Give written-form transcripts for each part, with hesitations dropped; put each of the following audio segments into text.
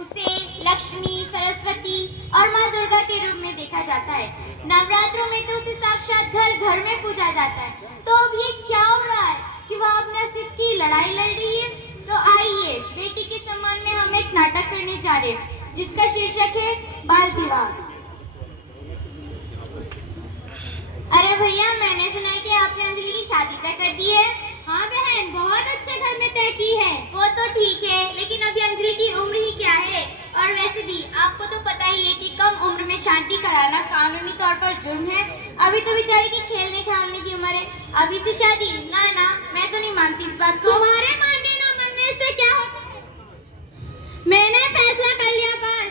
उसे लक्ष्मी, सरस्वती और माँ दुर्गा के रूप में देखा जाता है। नवरात्रों में तो उसे साक्षात घर घर में पूजा जाता है। तो अब ये क्या हो रहा है कि वह अपने अस्तित्व की लड़ाई लड़ रही है? तो आइए बेटी के सम्मान में हम एक नाटक करने जा रहे हैं जिसका शीर्षक है बाल विवाह। अरे भैया, मैंने सुना है कि आपने अंजलि की शादी तय कर दी है। हाँ बहन, बहुत अच्छे घर में तय की है। वो तो ठीक है, लेकिन अभी अंजलि की उम्र ही क्या है? और वैसे भी आपको तो पता ही है कि कम उम्र में शादी कराना कानूनी तौर पर जुर्म है। अभी तो बेचारी की खेलने खालने की उम्र है, अभी से शादी? ना ना, मैं तो नहीं मानती इस बात को। तुम्हारे मानने ना मानने से क्या होता है? मैंने फैसला कर लिया बस।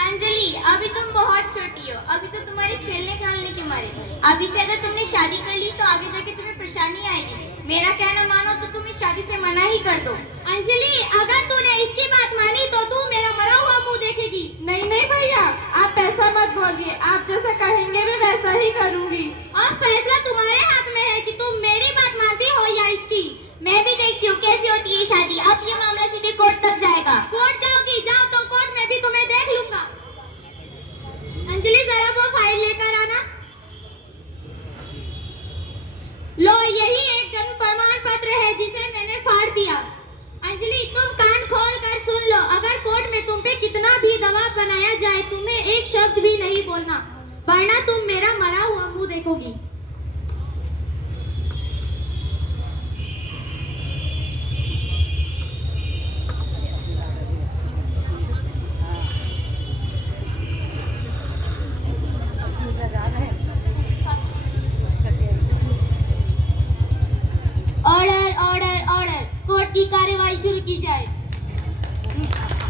अंजलि, अभी तुम बहुत छोटी हो, अभी तो तुम्हारे खेलने खालने की उम्र है। अभी से अगर तुमने शादी कर ली तो आगे जाके तुम्हें परेशानी आएगी। मेरा कहना मानो तो तुम इस शादी से मना ही कर दो। अंजलि, अगर तूने इसकी बात मानी तो तू मेरा मरा हुआ मुंह देखेगी। नहीं नहीं भैया, आप ऐसा मत बोलिए, आप जैसा कहेंगे मैं वैसा ही करूंगी। अब फैसला तुम्हारे हाथ में है कि तुम मेरी बात मानती हो या इसकी। मैं भी देखती हूँ कैसी होती है शादी। अब ये मामला सीधे कोर्ट तक जाएगा। कोर्ट जाओगी? जाओ, तो कोर्ट में भी तुम्हें देख लूंगा। अंजलि, जरा वो फाइल लेकर आना। लो, यही एक जन्म प्रमाण पत्र है जिसे मैंने फाड़ दिया। अंजलि, तुम कान खोल कर सुन लो। अगर कोर्ट में तुम पे कितना भी दबाव बनाया जाए, तुम्हें एक शब्द भी नहीं बोलना, वरना तुम मेरा मरा हुआ मुंह देखोगी। ऑर्डर ऑर्डर ऑर्डर, कोर्ट की कार्यवाही शुरू की जाए।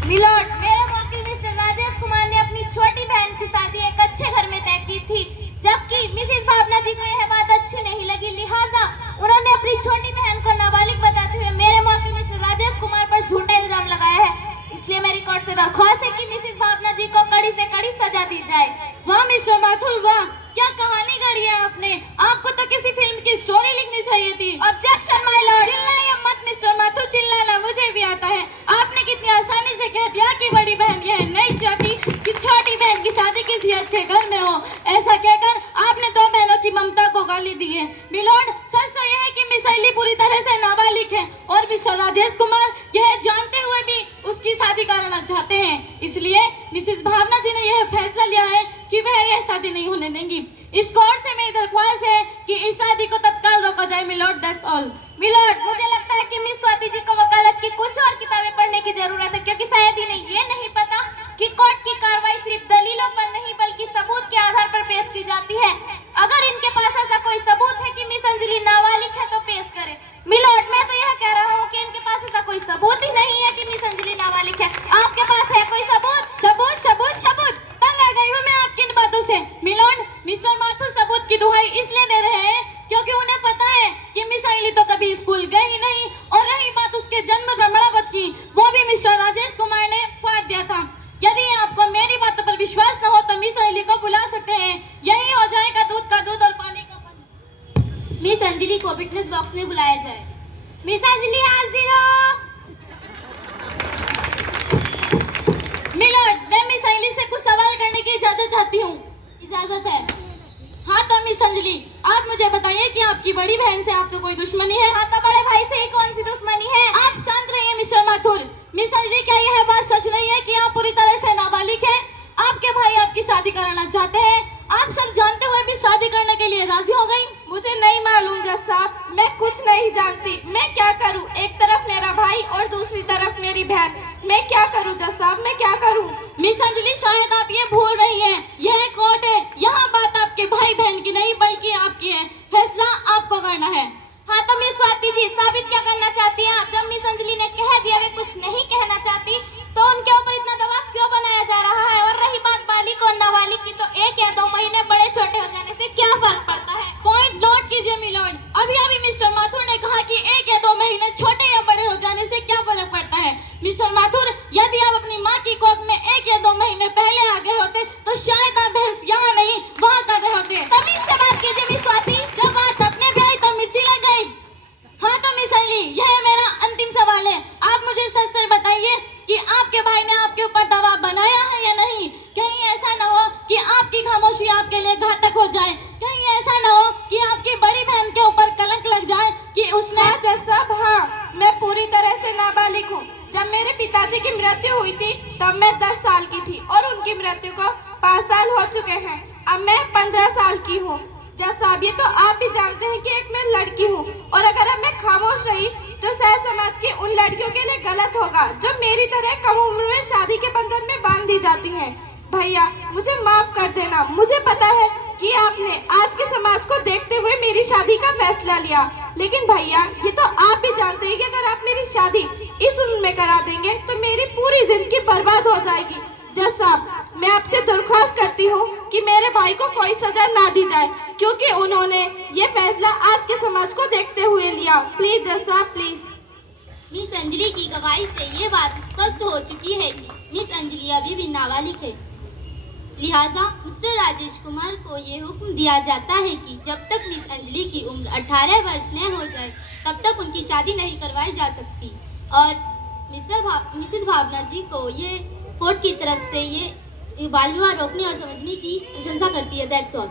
मिलोड, मेरे वकील मिस्टर राजेश कुमार ने अपनी छोटी बहन की शादी एक अच्छे घर में तय की थी, जबकि मिसेस भावना जी को यह बात अच्छी नहीं लगी। लिहाजा उन्होंने अपनी छोटी बहन को नाबालिग बताते हुए मेरे वकील मिस्टर राजेश कुमार पर झूठा इल्जाम लगाया है। इसलिए मेरी कोर्ट से दरख्वास्त है कि मिसेस भावना जी को कड़ी से कड़ी सजा दी जाए। वाह मिस्टर माथुर, वाह, क्या कहानी गढ़ी है आपने। आपको तो किसी फिल्म की स्टोरी लिखनी चाहिए थी। Objection my Lord. चिल्लाइए मत मिस्टर माथुर, चिल्लाना मुझे भी आता है। आपने कितनी आसानी से कह दिया कि बड़ी बहन यह नहीं चाहती कि छोटी बहन की शादी किसी अच्छे घर में हो। ऐसा कहकर आपने दो बहनों की ममता को गाली दी है। मिलोड, सच तो यह है कि मिस अली पूरी तरह से नाबालिग है और मिस्टर राजेश कुमार यह जानते हुए भी उसकी शादी कराना चाहते हैं। इसलिए मिसेस भावना जी ने यह फैसला लिया है कि वह यह शादी नहीं होने देंगी। इस कोर्ट से मेरी दरख्वास्त है कि इस शादी को तत्काल रोका जाए। Milord, that's all. मिलोड, मुझे लगता है कि मिस स्वाति जी को वकालत की कुछ और किताबें पढ़ने की जरूरत है, क्योंकि शायद इन्हें ये नहीं पता कि कोर्ट की कार्रवाई सिर्फ दलीलों पर नहीं बल्कि सबूत के आधार पर पेश की जाती है। अगर इनके पास ऐसा कोई सबूत है कि मिस अंजलि नाबालिग है तो पेश करें। मिलोड, मैं तो यह कह रहा हूँ कि इनके पास ऐसा कोई सबूत ही नहीं है कि मिस अंजलि नाबालिग है। आपके पास है कोई सबूत? सबूत सबूत सबूत, तंग आ गई हूँ मैं आपकी इन बातों से। मिलोड, मिस्टर माथुर सबूत की दुहाई इसलिए दे रहे हैं क्योंकि उन्हें पता है कि मिस अली तो कभी स्कूल गई नहीं, और रही बात उसके जन्म प्रमाणपत्र की, वो भी मिस्टर राजेश कुमार ने फाड़ दिया था। यदि आपको मेरी बातों पर विश्वास न हो तो मिस अली को बुला सकते हैं। यही हो जाएगा दूध का दूध और पानी का पानी। मिस अंजलि को विटनेस बॉक्स में बुलाया जाए। मिस अंजलि हाजिर हो। मिलोड, मैं मिस अली से कुछ सवाल करने की इजाजत चाहती हूँ। इजाजत है। हाँ तो मिस अंजलि, आप मुझे बताइए कि आपकी बड़ी बहन से आपको कोई दुश्मनी है? हाँ तो बड़े भाई से ही कौन सी दुश्मनी है? आप शांत रहिए मिस्टर माथुर। मिस अंजलि, क्या यह बात सच नहीं है कि आप पूरी तरह से नाबालिग हैं? आपके भाई आपकी शादी कराना चाहते हैं, आप सब जानते हुए भी शादी करने के लिए राजी हो गई? मुझे नहीं मालूम जज साहब, मैं कुछ नहीं जानती। मैं क्या करूं? एक तरफ मेरा भाई और दूसरी तरफ मेरी बहन। मैं क्या करूं जज साहब, मैं क्या करूं? मिस अंजलि, शायद आप ये भूल रही हैं, यह कोर्ट है, यहाँ बात आपके भाई बहन की नहीं बल्कि आपकी है। फैसला आपको करना है। हाँ तो मिस स्वाति जी, साबित क्या करना चाहती हैं? जब मिस अंजलि ने कह दिया वे कुछ नहीं कहना चाहती, तो उनके ऊपर इतना दबाव क्यों बनाया जा रहा है? और रही बात बालिग और नाबालिग की, तो 1 या 2 महीने बड़े छोटे हो जाने से क्या फर्क पड़ता है? पॉइंट नोट कीजिए मिलोड। अभी अभी मिस्टर माथुर ने कहा कि 1 या 2 महीने छोटे या बड़े हो जाने से क्या फर्क पड़ता है। मिस्टर माथुर, यदि आप अपनी माँ की कोख में 1 या 2 महीने पहले आ गए होते तो शायद आप बहस यहाँ नहीं वहाँ कर रहे होते। तमीज से बात कीजिए मिस स्वाति। जब बात अपने भी आई तो मिर्ची लग गई। हाँ तो मिस अली, यह मेरा अंतिम सवाल है। आप मुझे सच सच बताइए कि आपके भाई ने आपके ऊपर दबाव बनाया है या नहीं? कहीं ऐसा न हो कि आपकी खामोशी आपके लिए घातक हो जाए, कहीं ऐसा न हो कि आपकी बड़ी बहन के ऊपर कलंक लग जाए कि उसने। हाँ जज साहब, हाँ, मैं पूरी तरह से नाबालिग हूँ। जब मेरे पिताजी की मृत्यु हुई थी तब मैं 10 साल की थी और उनकी मृत्यु को 5 साल हो चुके हैं। अब मैं 15 साल की हूँ। जज साहब, ये तो आप भी जानते हैं कि एक मैं लड़की हूँ, और अगर अब मैं खामोश रही तो शायद समाज की उन लड़कियों के लिए गलत होगा जो मेरी तरह कम उम्र में शादी के बंधन में बांध दी जाती हैं। भैया, मुझे माफ कर देना। मुझे पता है कि आपने आज के समाज को देखते हुए मेरी शादी का फैसला लिया, लेकिन भैया ये तो आप भी जानते हैं कि अगर आप मेरी शादी इस उम्र में करा देंगे तो मेरी पूरी जिंदगी बर्बाद हो जाएगी। जज साहब, मैं आपसे दरख्वास्त करती हूँ कि मेरे भाई को कोई सजा ना दी जाए, क्योंकि उन्होंने ये फैसला आज के समाज को देखते हुए लिया। प्लीज जज साहब, प्लीज। मिस अंजलि की गवाही से ये बात स्पष्ट हो चुकी है कि मिस अंजलि अभी भी नाबालिग है। लिहाजा मिस्टर राजेश कुमार को ये हुक्म दिया जाता है कि जब तक मिस अंजलि की उम्र 18 वर्ष न हो जाए तब तक उनकी शादी नहीं करवाई जा सकती। और मिसेस भावना जी को ये कोर्ट की तरफ से ये बाल विवाह रोकने और समझने की प्रशंसा करती है। That's all.